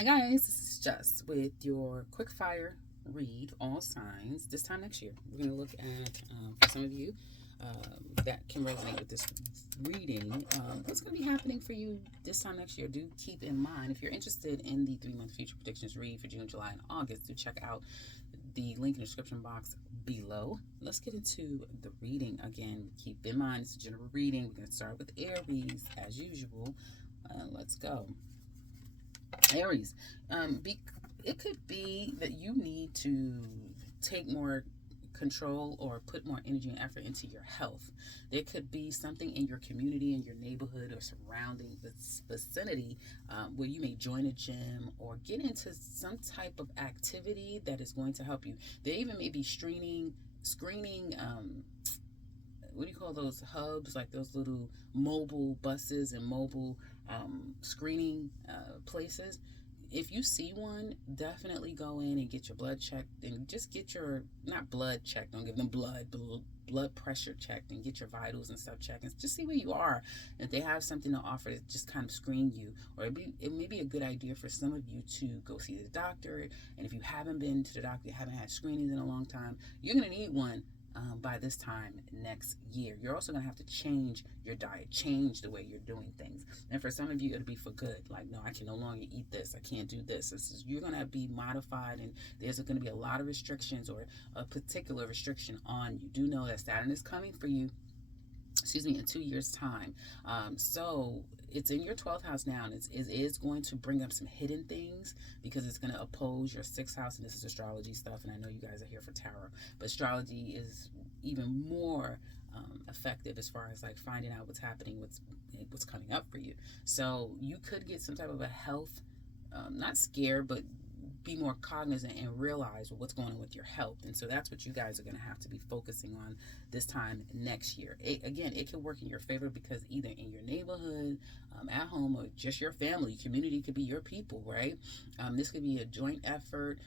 Hi guys, this is Jess with your quick fire read, all signs. This time next year, we're going to look at, for some of you that can resonate with this reading, what's going to be happening for you this time next year. Do keep in mind, if you're interested in the 3-month future predictions read for June, July, and August, do check out the link in the description box below. Let's get into the reading again. Keep in mind, it's a general reading. We're going to start with Aries as usual. Let's go. Aries, it could be that you need to take more control or put more energy and effort into your health. There could be something in your community, in your neighborhood, or surrounding vicinity where you may join a gym or get into some type of activity that is going to help you. There even may be screening. What do you call those hubs, like those little mobile buses and mobile screening places. If you see one, definitely go in and get your blood checked, and just get your, not blood checked, don't give them blood pressure checked, and get your vitals and stuff checked, and just see where you are. If they have something to offer to just kind of screen you, or it may be a good idea for some of you to go see the doctor. And if you haven't been to the doctor, you haven't had screenings in a long time, you're going to need one by this time next year. You're also going to have to change your diet, change the way you're doing things. And for some of you, it'll be for good. Like, no, I can no longer eat this. I can't do this. You're going to be modified, and there's going to be a lot of restrictions, or a particular restriction on you. Do know that Saturn is coming for you, in 2 years' time. So it's in your 12th house now, and it is going to bring up some hidden things, because it's going to oppose your 6th house, and this is astrology stuff, and I know you guys are here for tarot, but astrology is even more effective as far as like finding out what's happening, what's coming up for you. So you could get some type of a health, not scare, but be more cognizant and realize what's going on with your health. And so that's what you guys are going to have to be focusing on this time next year. It can work in your favor, because either in your neighborhood, at home, or just your family, community could be your people, right? This could be a joint effort,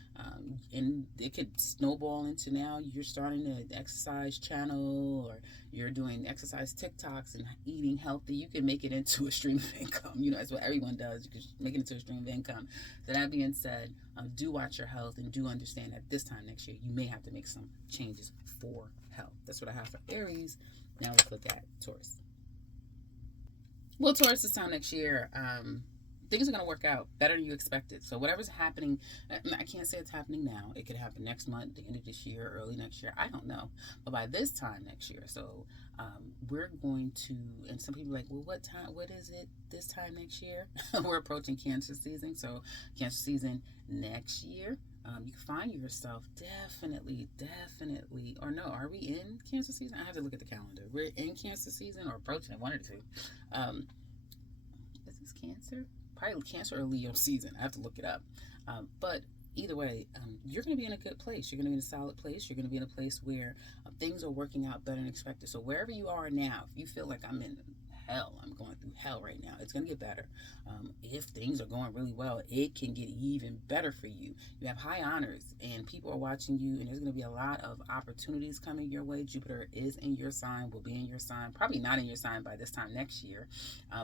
and it could snowball into now you're starting an exercise channel, or you're doing exercise TikToks and eating healthy. You can make it into a stream of income. That's what everyone does. You can make it into a stream of income. So that being said, do watch your health, and do understand that this time next year you may have to make some changes for health. That's what I have for Aries. Now let's look at Taurus. Well, Taurus, this time next year, things are going to work out better than you expected. So whatever's happening, I can't say it's happening now. It could happen next month, the end of this year, early next year. I don't know. But by this time next year, so we're going to, and some people are like, well, what is it this time next year? We're approaching Cancer season. So Cancer season next year, you find yourself definitely, or no, are we in Cancer season? I have to look at the calendar. We're in Cancer season or approaching it, one or two. Is this Cancer? Probably Cancer or Leo season. I have to look it up. But either way, you're going to be in a good place. You're going to be in a solid place. You're going to be in a place where things are working out better than expected. So wherever you are now, if you feel like I'm in hell, I'm going through hell right now, it's going to get better. If things are going really well, it can get even better for you. You have high honors, and people are watching you, and there's going to be a lot of opportunities coming your way. Jupiter is in your sign, will be in your sign, probably not in your sign by this time next year,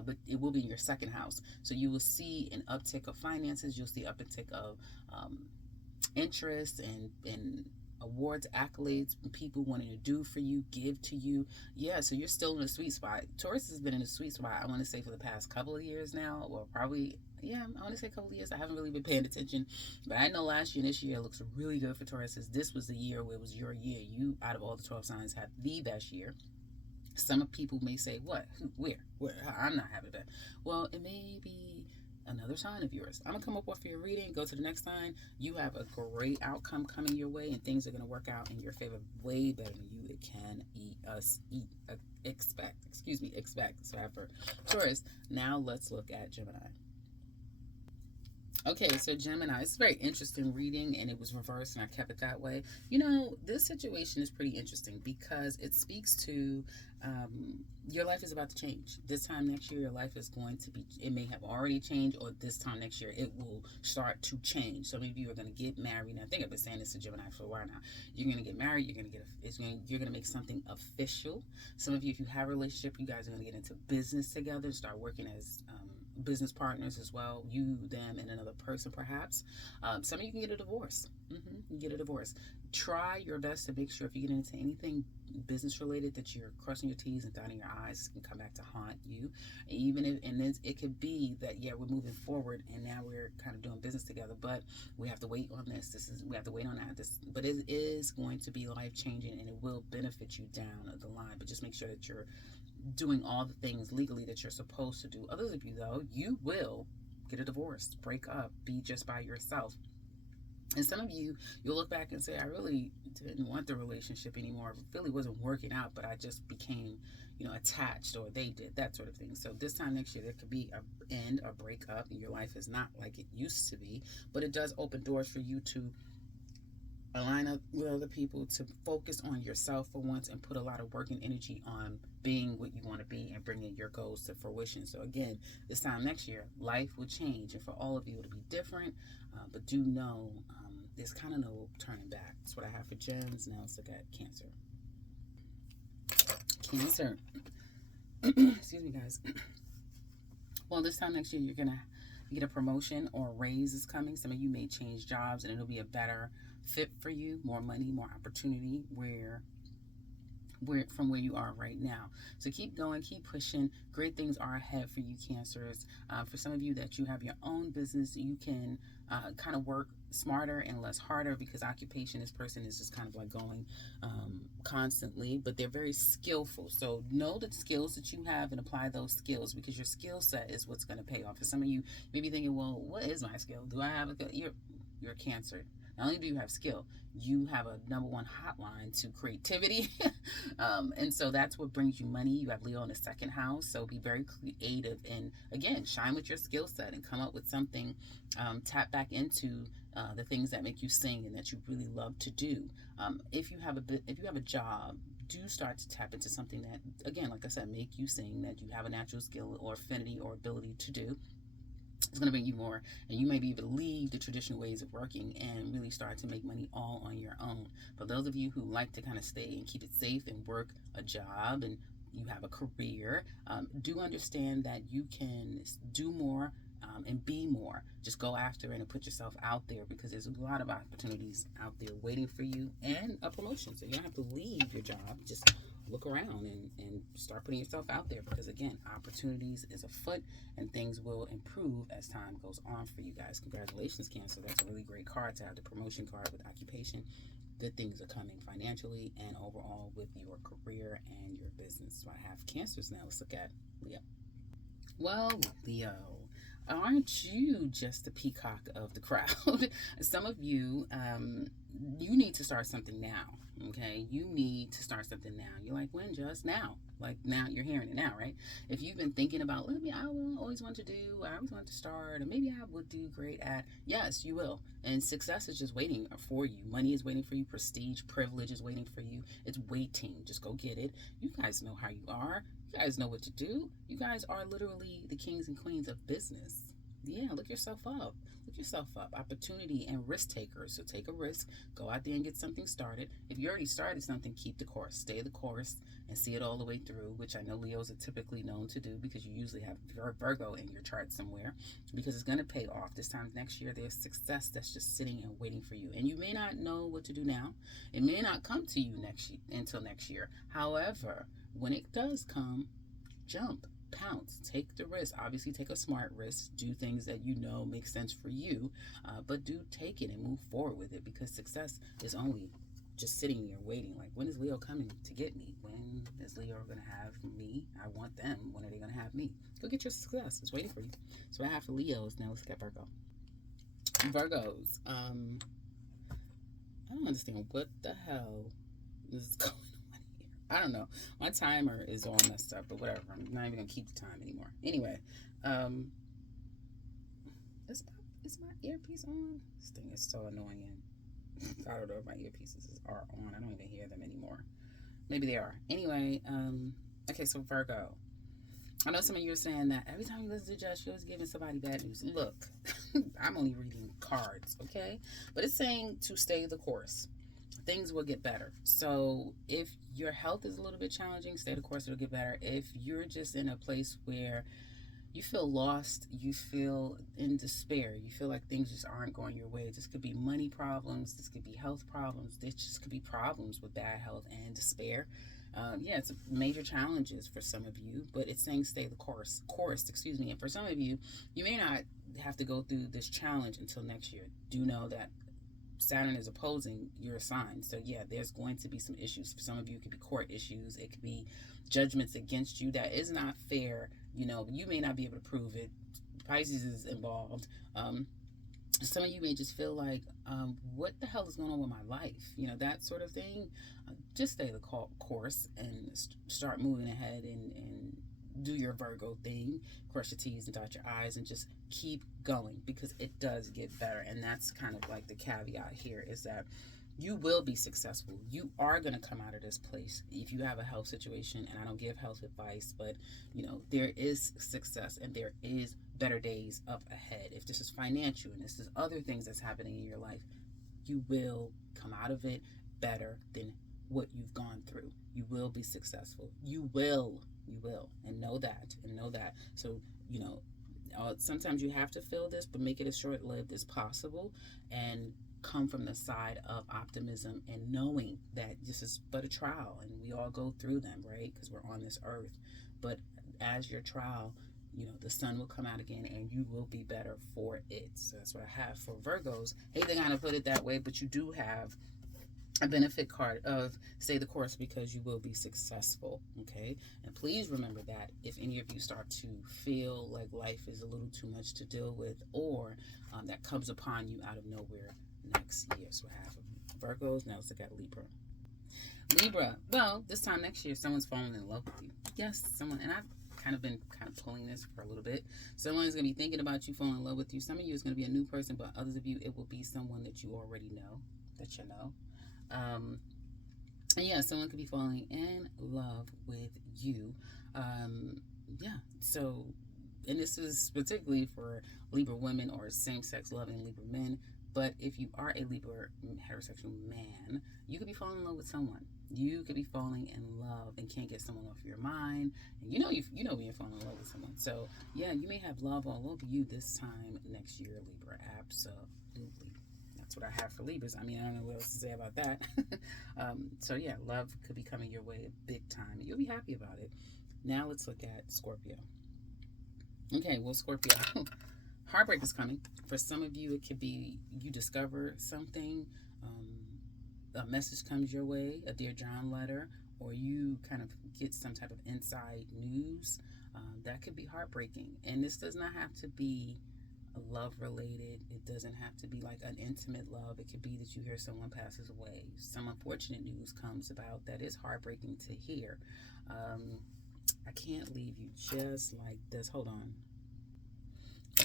but it will be in your 2nd house. So you will see an uptick of finances. You'll see uptick of interest and awards, accolades, people wanting to do for you, give to you. Yeah, so you're still in a sweet spot. Taurus has been in a sweet spot, I want to say, for the past couple of years now. Well, probably, yeah, I want to say a couple of years. I haven't really been paying attention, but I know last year and this year looks really good for Taurus. This was the year where it was your year. You, out of all the 12 signs, had the best year. Some people may say, what? Where? I'm not having that. Well, it may be another sign of yours. I'm going to come up with your reading, go to the next sign. You have a great outcome coming your way, and things are going to work out in your favor way better than you can expect. So I have for Taurus. Now let's look at Gemini. Okay, so Gemini, it's a very interesting reading, and it was reversed, and I kept it that way. This situation is pretty interesting, because it speaks to your life is about to change. This time next year, your life is going to be, it may have already changed, or this time next year, it will start to change. So maybe you are going to get married. And I think I've been saying this to Gemini for a while now. You're going to get married. You're going to make something official. Some of you, if you have a relationship, you guys are going to get into business together, start working as business partners as well, you, them, and another person perhaps. Some of you can get a divorce. You can get a divorce. Try your best to make sure if you get into anything business related that you're crossing your T's and dotting your I's. Can come back to haunt you. Even if, and then it could be that, yeah, we're moving forward and now we're kind of doing business together, but we have to wait on this. We have to wait on that. But it is going to be life changing and it will benefit you down the line. But just make sure that you're doing all the things legally that you're supposed to do. Others of you, though, you will get a divorce, break up, be just by yourself. And some of you, you'll look back and say, I really didn't want the relationship anymore. It really wasn't working out, but I just became, attached, or they did, that sort of thing. So this time next year, there could be a breakup, and your life is not like it used to be, but it does open doors for you to align up with other people, to focus on yourself for once, and put a lot of work and energy on being what you want to be and bringing your goals to fruition. So again, this time next year, life will change, and for all of you, it'll be different, but do know there's kind of no turning back. That's what I have for gems. Now let's look at Cancer. Cancer. Excuse me, guys. Well, this time next year, you're going to get a promotion or a raise is coming. Some of you may change jobs, and it'll be a better fit for you. More money, more opportunity from where you are right now. So keep going, keep pushing. Great things are ahead for you, Cancers. For some of you that you have your own business, you can kind of work smarter and less harder, because occupation, this person is just kind of like going constantly, but they're very skillful. So know the skills that you have and apply those skills, because your skill set is what's going to pay off. For some of you may be thinking, well, what is my skill? Do I have a skill? You're a Cancer. Not only do you have skill, you have a #1 hotline to creativity. And so that's what brings you money. You have Leo in the 2nd house. So be very creative and, again, shine with your skill set and come up with something. Tap back into the things that make you sing and that you really love to do. If you have a job, do start to tap into something that, again, like I said, make you sing, that you have a natural skill or affinity or ability to do. It's going to bring you more, and you may be able to leave the traditional ways of working and really start to make money all on your own. For those of you who like to kind of stay and keep it safe and work a job and you have a career, do understand that you can do more and be more. Just go after it and put yourself out there, because there's a lot of opportunities out there waiting for you, and a promotion. So you don't have to leave your job. Just look around and start putting yourself out there, because again, opportunities is afoot and things will improve as time goes on for you guys. Congratulations, Cancer. That's a really great card to have, the promotion card with occupation. Good things are coming financially and overall with your career and your business. So I have Cancers now. Let's look at Leo. Well, Leo, aren't you just the peacock of the crowd? Some of you, you need to start something now. Okay, you need to start something now. You're like, when? Just now. Like, now, you're hearing it now, right? If you've been thinking about, I always want to do, I always want to start, or maybe I would do great at, yes, you will. And success is just waiting for you. Money is waiting for you. Prestige, privilege is waiting for you. It's waiting. Just go get it. You guys know how you are. You guys know what to do. You guys are literally the kings and queens of business. Yeah, look yourself up. Look yourself up. Opportunity and risk takers. So take a risk. Go out there and get something started. If you already started something, keep the course. Stay the course and see it all the way through, which I know Leos are typically known to do, because you usually have Virgo in your chart somewhere, because it's going to pay off. This time next year, there's success that's just sitting and waiting for you. And you may not know what to do now. It may not come to you until next year. However, when it does come, jump. Pounce, take the risk. Obviously, take a smart risk. Do things that you know make sense for you, but do take it and move forward with it, because success is only just sitting there waiting. Like, when is Leo coming to get me? When is Leo going to have me? I want them. When are they going to have me? Go get your success. It's waiting for you. So I have for Leos. Now let's get Virgo. Virgos. I don't understand what the hell is going on. I don't know. My timer is all messed up, but whatever. I'm not even going to keep the time anymore. Anyway, is my earpiece on? This thing is so annoying. I don't know if my earpieces are on. I don't even hear them anymore. Maybe they are. Anyway, okay, so Virgo. I know some of you are saying that every time you listen to Judge, you're always giving somebody bad news. Look, I'm only reading cards, okay? But it's saying to stay the course. Things will get better. So if your health is a little bit challenging, stay the course, it'll get better. If you're just in a place where you feel lost, you feel in despair, you feel like things just aren't going your way. This could be money problems, this could be health problems, this just could be problems with bad health and despair. Yeah, it's major challenges for some of you, but it's saying stay the course, excuse me. And for some of you, you may not have to go through this challenge until next year. Do know that Saturn is opposing your sign. So yeah, there's going to be some issues. For some of you, it could be court issues. It could be judgments against you that is not fair. You know, you may not be able to prove it. Pisces is involved. Some of you may just feel like, what the hell is going on with my life? You know, that sort of thing. Just stay the course and start moving ahead and do your Virgo thing. Cross your T's and dot your I's and just keep going, because it does get better. And that's kind of like the caveat here, is that you will be successful. You are going to come out of this place. If you have a health situation, and I don't give health advice, but you know, there is success and there is better days up ahead. If this is financial and this is other things that's happening in your life, you will come out of it better than what you've gone through. You will be successful. You will, and know that. So, you know, sometimes you have to feel this, but make it as short-lived as possible, and come from the side of optimism and knowing that this is but a trial, and we all go through them, right? Because we're on this earth. But as your trial, you know, the sun will come out again and you will be better for it. So that's what I have for Virgos. Hate to kind of put it that way, but you do have a benefit card of stay the course, because you will be successful. Okay, and please remember that if any of you start to feel like life is a little too much to deal with, or that comes upon you out of nowhere next year. So I have Virgos. Now let's look at Libra. Well, this time next year, someone's falling in love with you. Yes, someone, and I've kind of been pulling this for a little bit. Someone is going to be thinking about you, falling in love with you. Some of you is going to be a new person, but others of you, it will be someone that you already know, that you know. And yeah, someone could be falling in love with you. Yeah, so, and this is particularly for Libra women or same-sex loving Libra men. But if you are a Libra heterosexual man, you could be falling in love with someone. You could be falling in love and can't get someone off your mind. And you know when you're falling in love with someone. So yeah, you may have love all over you this time next year, Libra. Absolutely. That's what I have for Libras. I mean, I don't know what else to say about that. So yeah, love could be coming your way big time, and you'll be happy about it. Now let's look at Scorpio. Okay, well, Scorpio, heartbreak is coming. For some of you, it could be you discover something, a message comes your way, a Dear John letter, or you kind of get some type of inside news. That could be heartbreaking. And this does not have to be love related. It doesn't have to be like an intimate love. It could be that you hear someone passes away. Some unfortunate news comes about that is heartbreaking to hear. I can't leave you just like this. Hold on.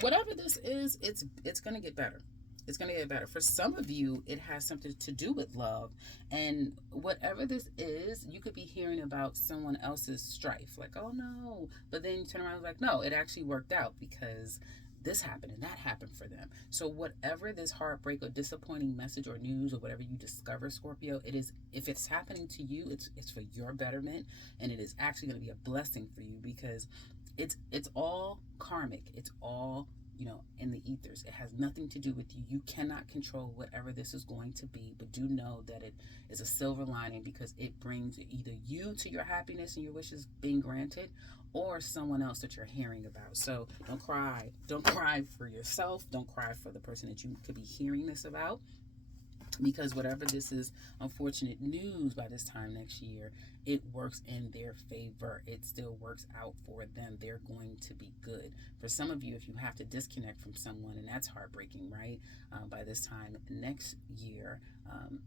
Whatever this is, it's going to get better. It's going to get better. For some of you, it has something to do with love. And whatever this is, you could be hearing about someone else's strife. Like, oh no. But then you turn around and like, no, it actually worked out because this happened and that happened for them. So whatever this heartbreak or disappointing message or news or whatever you discover, Scorpio, it is, if it's happening to you, it's for your betterment, and it is actually going to be a blessing for you, because it's all karmic. It's all, you know, in the ethers. It has nothing to do with you. You cannot control whatever this is going to be, but do know that it is a silver lining, because it brings either you to your happiness and your wishes being granted, or someone else that you're hearing about. So don't cry. Don't cry for yourself. Don't cry for the person that you could be hearing this about, because whatever this is, unfortunate news by this time next year, it works in their favor. It still works out for them. They're going to be good. For some of you, if you have to disconnect from someone, and that's heartbreaking, right? By this time next year,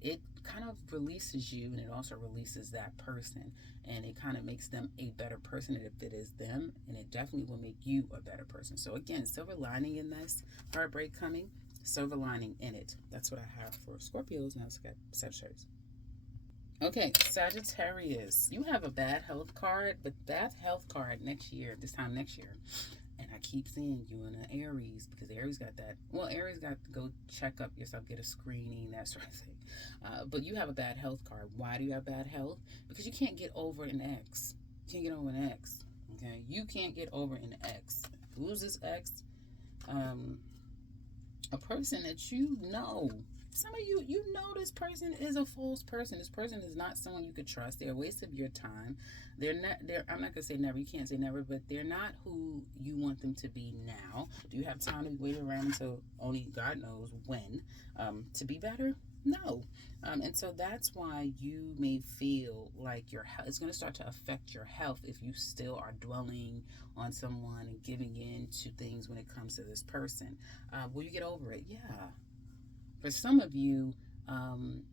it kind of releases you, and it also releases that person, and it kind of makes them a better person if it is them, and it definitely will make you a better person. So again, silver lining in this heartbreak coming. Silver lining in it. That's what I have for Scorpios. Now let's get Sagittarius. Okay, Sagittarius. You have a bad health card, but bad health card next year, this time next year. And I keep seeing you in an Aries, because Aries got that. Well, Aries got to go check up yourself, get a screening, that sort of thing. But you have a bad health card. Why do you have bad health? Because you can't get over an ex. You can't get over an ex. Okay? You can't get over an ex. Who's this ex? A person that you know. Some of you, you know this person is a false person. This person is not someone you could trust. They're a waste of your time. I'm not going to say never. You can't say never, but they're not who you want them to be now. Do you have time to be waiting around until only God knows when to be better? No. And so that's why you may feel like your health is going to start to affect your health if you still are dwelling on someone and giving in to things when it comes to this person. Will you get over it? Yeah. For some of you,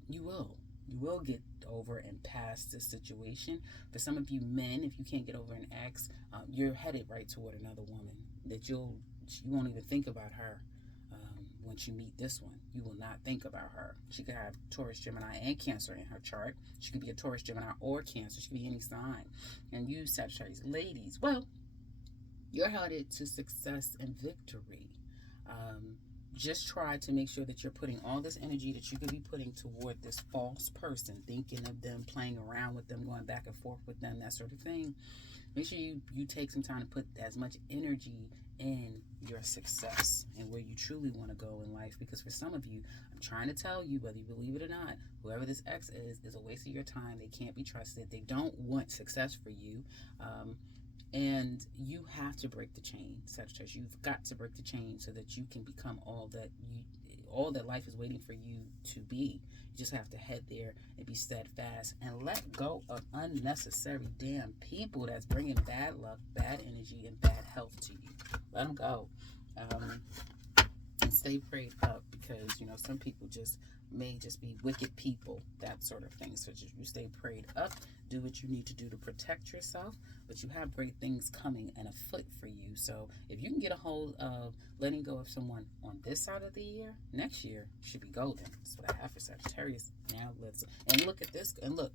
you will. You will get over and past this situation. For some of you men, if you can't get over an ex, you're headed right toward another woman that you won't even think about her. Once you meet this one, you will not think about her. She could have Taurus, Gemini, and Cancer in her chart. She could be a Taurus, Gemini, or Cancer. She could be any sign. And you, Sagittarius, ladies, well, you're headed to success and victory. Just try to make sure that you're putting all this energy that you could be putting toward this false person, thinking of them, playing around with them, going back and forth with them, that sort of thing. Make sure you take some time to put as much energy in your success and where you truly want to go in life. Because for some of you, I'm trying to tell you, whether you believe it or not, whoever this ex is a waste of your time. They can't be trusted. They don't want success for you. And you have to break the chain, Sagittarius. You've got to break the chain so that you can become all that life is waiting for you to be. You just have to head there and be steadfast and let go of unnecessary damn people that's bringing bad luck, bad energy, and bad health to you. Let them go. And stay prayed up, because some people may just be wicked people, that sort of thing. So you stay prayed up, do what you need to do to protect yourself, but you have great things coming and afoot for you. So if you can get a hold of letting go of someone on this side of the year, next year should be golden. That's what I have for Sagittarius. Now look at this, and look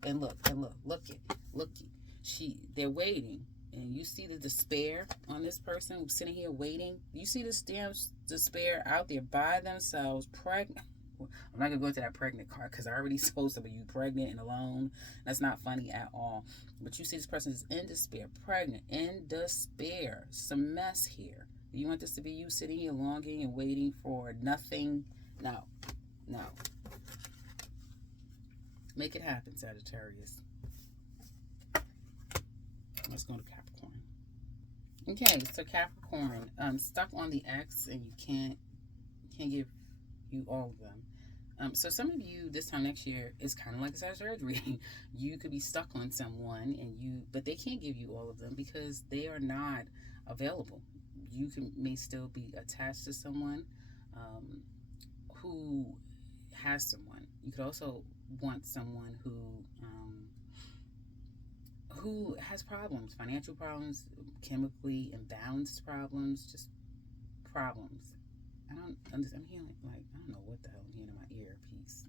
they're waiting. And you see the despair on this person who's sitting here waiting. You see this damn despair out there by themselves, pregnant. I'm not going to go into that pregnant card because I already told some of you pregnant and alone. That's not funny at all. But you see this person is in despair, pregnant, in despair. It's a mess here. Do you want this to be you sitting here longing and waiting for nothing? No. Make it happen, Sagittarius. Let's go to Capricorn. Okay, so Capricorn, stuck on the X, and you can't give you all of them. So some of you this time next year is kind of like a Sagittarius reading. You could be stuck on someone, but they can't give you all of them because they are not available. You may still be attached to someone who has someone. You could also want someone who has problems, financial problems, chemically imbalanced problems, just problems. I'm hearing I don't know what the hell I'm hearing in my earpiece.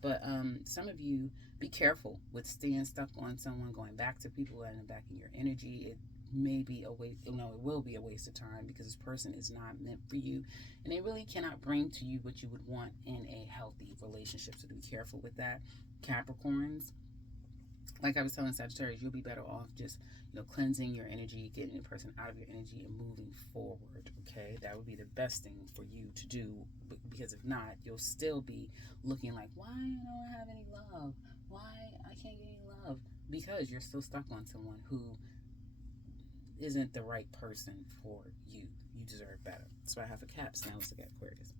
But some of you, be careful with staying stuck on someone, going back to people and back in your energy. It may be a waste, it will be a waste of time, because this person is not meant for you, and they really cannot bring to you what you would want in a healthy relationship. So be careful with that, Capricorns. Like I was telling Sagittarius, you'll be better off just, cleansing your energy, getting the person out of your energy and moving forward, okay? That would be the best thing for you to do, because if not, you'll still be looking like, why I don't have any love? Why I can't get any love? Because you're still stuck on someone who isn't the right person for you. You deserve better. That's what I have for Caps. Now let's look at Aquarius.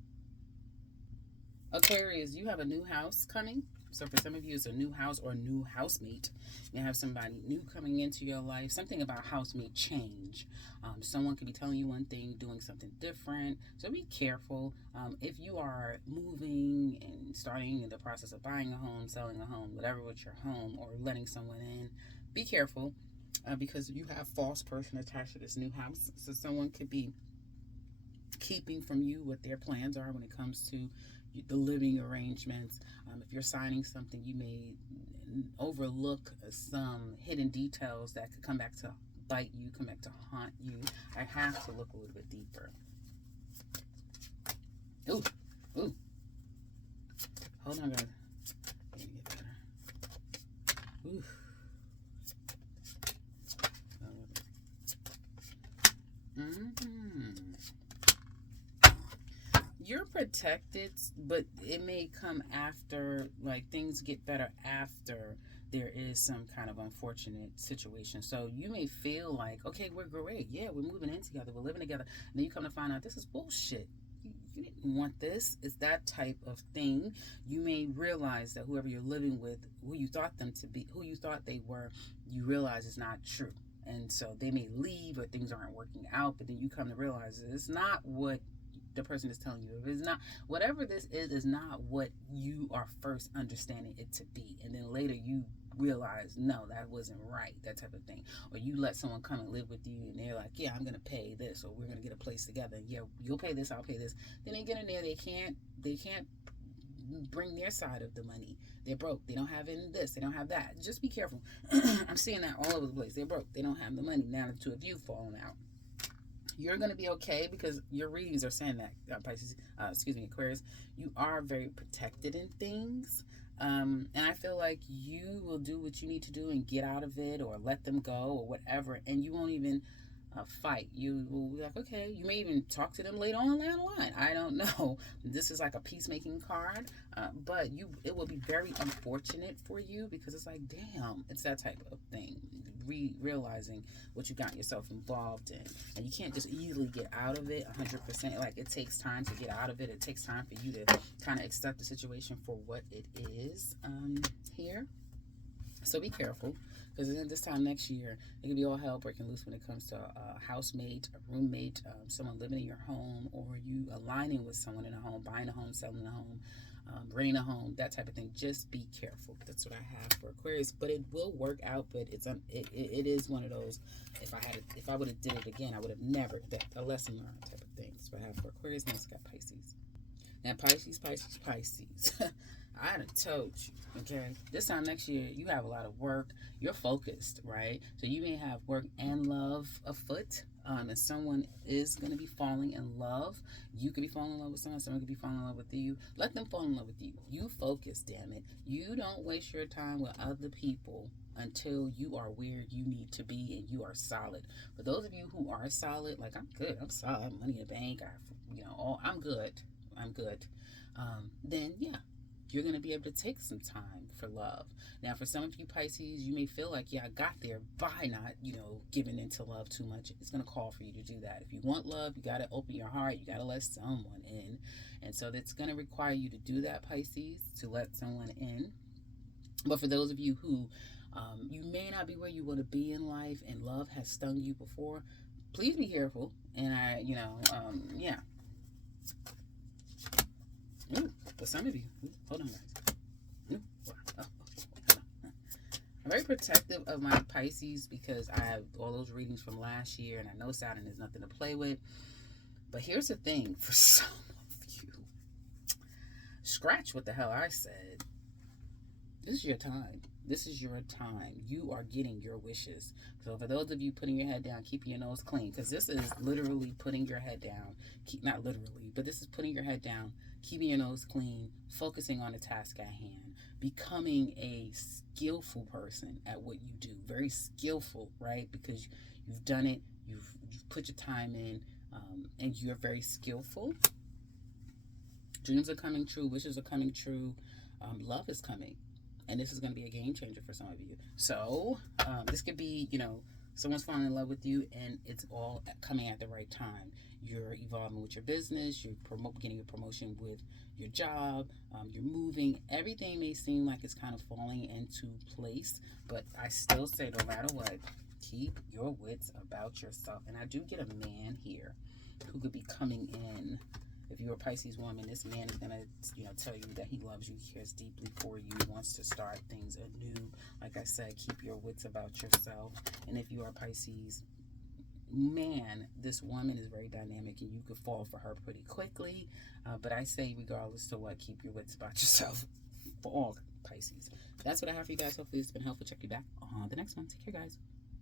Aquarius, you have a new house coming. So for some of you, it's a new house or a new housemate. You have somebody new coming into your life. Something about housemate change. Someone could be telling you one thing, doing something different. So be careful. If you are moving and starting in the process of buying a home, selling a home, whatever with your home, or letting someone in, be careful because you have false person attached to this new house. So someone could be keeping from you what their plans are when it comes to the living arrangements. If you're signing something, you may overlook some hidden details that could come back to bite you, come back to haunt you. I have to look a little bit deeper. Ooh. Hold on, guys. Let me get better. Ooh. You're protected, but it may come after, like, things get better after there is some kind of unfortunate situation. So you may feel like, okay, we're great. Yeah, we're moving in together. We're living together. And then you come to find out this is bullshit. You didn't want this. It's that type of thing. You may realize that whoever you're living with, who you thought them to be, who you thought they were, you realize is not true. And so they may leave or things aren't working out, but then you come to realize it's not what the person is telling you. If it's not, whatever this is not what you are first understanding it to be. And then later you realize, no, that wasn't right, that type of thing. Or you let someone come and live with you and they're like, yeah, I'm going to pay this, or we're going to get a place together. Yeah, you'll pay this, I'll pay this. Then they get in there, they can't bring their side of the money. They're broke. They don't have any this. They don't have that. Just be careful. I'm seeing that all over the place. They're broke. They don't have the money. Now the two of you falling out. You're going to be okay because your readings are saying that, Pisces, Aquarius, you are very protected in things. And I feel like you will do what you need to do and get out of it or let them go or whatever. And you won't even fight. You will be like, okay, you may even talk to them later on down the line. I don't know. This is like a peacemaking card, but it will be very unfortunate for you because it's like, damn, it's that type of thing. Realizing what you got yourself involved in, and you can't just easily get out of it 100%. Like, it takes time to get out of it. It takes time for you to kind of accept the situation for what it is here. So be careful, because at this time next year, it can be all hell breaking loose when it comes to a housemate, a roommate, someone living in your home, or you aligning with someone in a home, buying a home, selling a home, renting a home, that type of thing. Just be careful. That's what I have for Aquarius, but it will work out. But it is one of those. If I would have did it again, I would have never. A lesson learned type of thing. That's what I have for Aquarius. Next, got Pisces. Now Pisces. I done told you, okay? This time next year, you have a lot of work. You're focused, right? So you may have work and love afoot. And someone is going to be falling in love. You could be falling in love with someone. Someone could be falling in love with you. Let them fall in love with you. You focus, damn it. You don't waste your time with other people until you are where you need to be and you are solid. For those of you who are solid, like, I'm good. I'm solid. I have money in the bank. I'm good. Then, yeah, you're going to be able to take some time for love. Now, for some of you Pisces, you may feel like, yeah, I got there by not, giving into love too much. It's going to call for you to do that. If you want love, you got to open your heart. You got to let someone in. And so that's going to require you to do that, Pisces, to let someone in. But for those of you who you may not be where you want to be in life and love has stung you before, please be careful. And yeah. Ooh, for some of you, hold on, guys. I'm very protective of my Pisces because I have all those readings from last year, and I know Saturn is nothing to play with. But here's the thing, for some of you, scratch what the hell I said. This is your time. This is your time. You are getting your wishes. So for those of you putting your head down, keeping your nose clean, because this is literally putting your head down. Not literally, but this is putting your head down, keeping your nose clean, focusing on the task at hand, becoming a skillful person at what you do. Very skillful, right? Because you've done it, you've put your time in, and you're very skillful. Dreams are coming true, wishes are coming true, love is coming. And this is going to be a game changer for some of you. So this could be, someone's falling in love with you and it's all coming at the right time. You're evolving with your business. You're getting a promotion with your job. You're moving. Everything may seem like it's kind of falling into place. But I still say, no matter what, keep your wits about yourself. And I do get a man here who could be coming in. If you're a Pisces woman, this man is going to, tell you that he loves you, he cares deeply for you, wants to start things anew. Like I said, keep your wits about yourself. And if you are Pisces, man, this woman is very dynamic and you could fall for her pretty quickly. But I say, regardless to what, keep your wits about yourself for all Pisces. That's what I have for you guys. Hopefully it's been helpful. Check you back on the next one. Take care, guys.